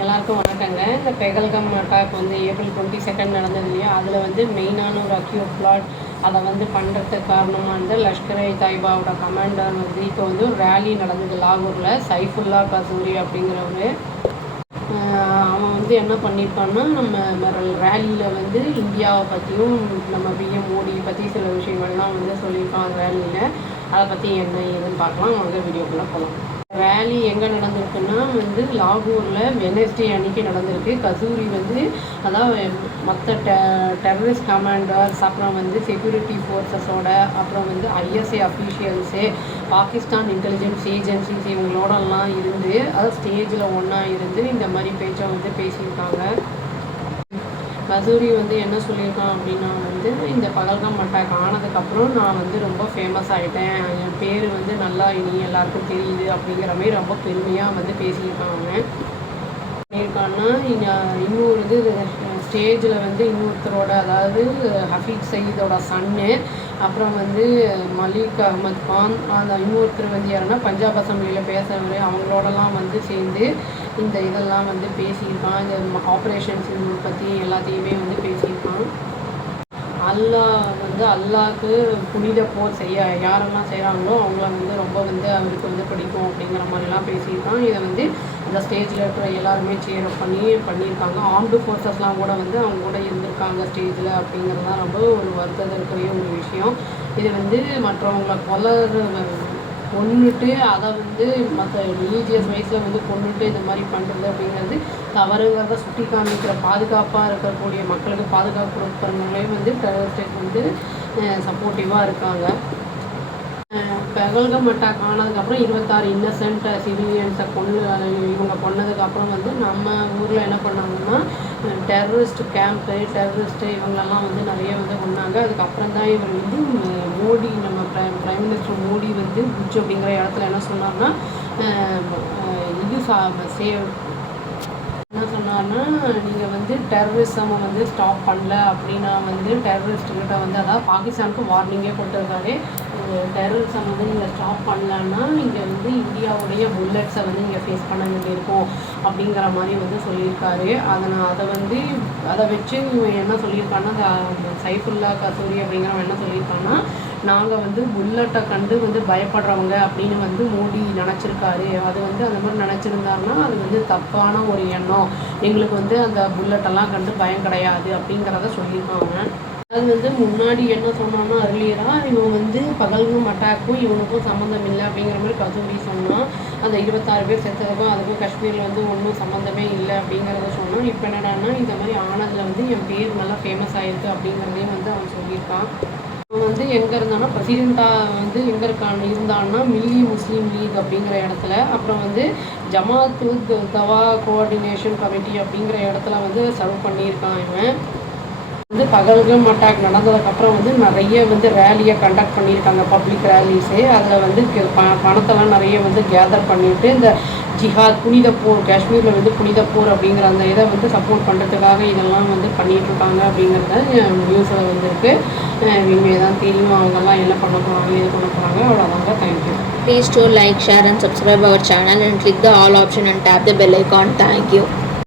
எல்லாருக்கும் வணக்கங்க. இந்த பெகல்கம் அட்டாக் வந்து ஏப்ரல் 22 நடந்தது இல்லையா, அதில் வந்து மெயினான ஒரு அக்யூட் பிளாட் அதை வந்து பண்ணுறதுக்கு காரணமாக வந்து லஷ்கர்-இ-தாய்பாவோட கமாண்டர் வந்து இப்போ வந்து ஒரு ரேலி நடந்தது லாகூரில். சைஃபுல்லா கசூரி அப்படிங்கிறவர் அவன் வந்து என்ன பண்ணியிருக்கான்னா, நம்ம ரேலியில் வந்து இந்தியாவை பற்றியும் நம்ம பிஎம் மோடி பற்றி சில விஷயங்கள்லாம் வந்து சொல்லியிருக்கான் அந்த ரேலியில். அதை பற்றி என்ன ஏதுன்னு பார்க்கலாம். வாங்க வீடியோக்குள்ளே போகலாம். ரேலி எங்கே நடந்திருக்குன்னா வந்து லாகூரில் வெனஸ்டே அன்றைக்கி நடந்திருக்கு. கசூரி வந்து அதாவது மற்ற டெரரிஸ்ட் கமாண்டர்ஸ், அப்புறம் வந்து செக்யூரிட்டி ஃபோர்ஸஸோட, அப்புறம் வந்து ISA officials, Pakistan intelligence agencies இவங்களோடலாம் இருந்து அதாவது ஸ்டேஜில் ஒன்றா இருந்து இந்த மாதிரி பேச்சை வந்து பேசியிருக்காங்க. கசூரி வந்து என்ன சொல்லியிருக்கான் அப்படின்னா வந்து, இந்த பகல்காம் அட்டாக் ஆனதுக்கப்புறம் நான் வந்து ரொம்ப ஃபேமஸ் ஆகிட்டேன், என் பேர் வந்து நல்லா இனி எல்லாருக்கும் தெரியுது அப்படிங்கிற மாதிரி ரொம்ப பெருமையாக வந்து பேசியிருக்காங்க. பண்ணியிருக்கான்னா இன்னொரு இது ஸ்டேஜில் வந்து இன்னொருத்தரோட, அதாவது ஹஃபீஸ் சயீதோட சன்னு, அப்புறம் வந்து மலிக் அகமது கான், அந்த இன்னொருத்தர் வந்து யாருன்னா பஞ்சாப் அசம்பிளியில் பேசுகிறவர், அவங்களோடலாம் வந்து சேர்ந்து இந்த இதெல்லாம் வந்து பேசியிருக்கான். இந்த ஆப்ரேஷன்ஸ் பற்றி எல்லாத்தையுமே வந்து பேசியிருக்கான். அல்லாஹ்க்கு புனித போர் யாரெல்லாம் செய்கிறாங்களோ அவங்கள வந்து ரொம்ப வந்து அவருக்கு வந்து பிடிக்கும் அப்படிங்கிற மாதிரிலாம் பேசியிருக்கான். இதை வந்து அந்த ஸ்டேஜில் இருக்கிற எல்லாருமே பண்ணியிருக்காங்க. ஆர்ம்டு ஃபோர்ஸஸ்லாம் கூட வந்து அவங்க கூட இருந்திருக்காங்க ஸ்டேஜில் அப்படிங்கிறது தான் ரொம்ப ஒரு வருத்தத்திற்குரிய ஒரு விஷயம். இது வந்து மற்றவங்களை கொன்னுட்டு அதை வந்து மற்ற ரிலீஜியஸ் வைஸில் வந்து கொன்னுட்டு இந்த மாதிரி பண்ணுறது அப்படிங்கிறது தவறுங்கிறத சுட்டி காமிக்கிற, பாதுகாப்பாக இருக்கக்கூடிய மக்களுக்கு பாதுகாப்பு கொடுக்குறவங்களே வந்து டெரரிஸ்ட்டுக்கு வந்து சப்போர்ட்டிவாக இருக்காங்க. பெகல்கம் அட்டாக் ஆனதுக்கப்புறம் 26 இன்னசென்ட் சிவிலியன்ஸை இவங்க கொன்னதுக்கப்புறம் வந்து நம்ம ஊரில் என்ன பண்ணாங்கன்னா, டெரரிஸ்ட் கேம்ப்பு, டெரரிஸ்ட்டு இவங்களெல்லாம் வந்து நிறைய வந்து கொண்டாங்க. அதுக்கப்புறம் தான் இவர் வந்து மோடி, நம்ம பிரைம் மினிஸ்டர் மோடி வந்து புட்ச் அப்படிங்கிற இடத்துல என்ன சொன்னார்னா, என்ன சொன்னார்னா, நீங்கள் வந்து டெரரிசமை வந்து ஸ்டாப் பண்ணல அப்படின்னா வந்து டெரரிஸ்ட்டுக்கிட்ட வந்து, அதாவது பாகிஸ்தானுக்கு வார்னிங்கே கொடுத்துருக்காரு. டெரரிசம் வந்து நீங்கள் ஸ்டாப் பண்ணலன்னா இங்கே வந்து இந்தியாவுடைய புல்லட்ஸை வந்து நீங்கள் ஃபேஸ் பண்ண வேண்டியிருக்கும் அப்படிங்கிற மாதிரி வந்து சொல்லியிருக்காரு. அதை வச்சு என்ன சொல்லியிருக்காங்கன்னா, அந்த சைஃபுல்லா கசூரி அப்படிங்கிறவன் என்ன சொல்லியிருக்காங்கன்னா, நாங்கள் வந்து புல்லட்டை கண்டு வந்து பயப்படுறவங்க அப்படின்னு வந்து மோடி நினச்சிருக்காரு. அது வந்து அந்த மாதிரி நினச்சிருந்தாருன்னா அது வந்து தப்பான ஒரு எண்ணம், எங்களுக்கு வந்து அந்த புல்லட்டெல்லாம் கண்டு பயம் கிடையாது அப்படிங்கிறத சொல்லியிருக்காங்க. அது வந்து முன்னாடி என்ன சொன்னான்னா, அர்லியராக இவன் வந்து பகல்காம் அட்டாக்கும் இவனுக்கும் சம்மந்தம் இல்லை அப்படிங்கிற மாதிரி கசூரி சொன்னான். அந்த 26 பேர் செத்ததுக்கும் அதுக்கும் காஷ்மீரில் வந்து ஒன்றும் சம்மந்தமே இல்லை அப்படிங்கிறத சொன்னான். இப்போ என்னடான்னா, இந்த மாதிரி ஆனதில் வந்து என் பேர் நல்லா ஃபேமஸ் ஆகிருக்கு அப்படிங்கிறதையும் வந்து அவன் சொல்லியிருக்கான். அவன் வந்து எங்கே இருந்தான்னா, பிரசிடெண்ட்டாக வந்து எங்கே இருந்தான்னா மில்லி முஸ்லீம் லீக் அப்படிங்கிற இடத்துல, அப்புறம் வந்து ஜமாத் உத் தவா கோஆர்டினேஷன் கமிட்டி அப்படிங்கிற இடத்துல வந்து சர்வ் பண்ணியிருக்கான். இவன் வந்து பகல்காம் அட்டாக் நடந்ததுக்கப்புறம் வந்து நிறைய வந்து ரேலியை கண்டக்ட் பண்ணியிருக்காங்க, பப்ளிக் ரேலிஸு. அதில் வந்து பணத்தெல்லாம் நிறைய வந்து கேதர் பண்ணிவிட்டு இந்த ஜிஹாத், புனித போர், காஷ்மீரில் வந்து புனித போர் அப்படிங்கிற அந்த இதை வந்து சப்போர்ட் பண்ணுறதுக்காக இதெல்லாம் வந்து பண்ணிகிட்ருக்காங்க அப்படிங்கிறத நியூஸில் வந்துருக்கு. இனிமேல் தான் தெரியும் அவங்கெல்லாம் என்ன பண்ண போகிறாங்க, எது பண்ண போகிறாங்க. அவ்வளோதாங்க. Thank you. Please do like, share and subscribe our channel and click the all option and tap the bell icon. Thank you.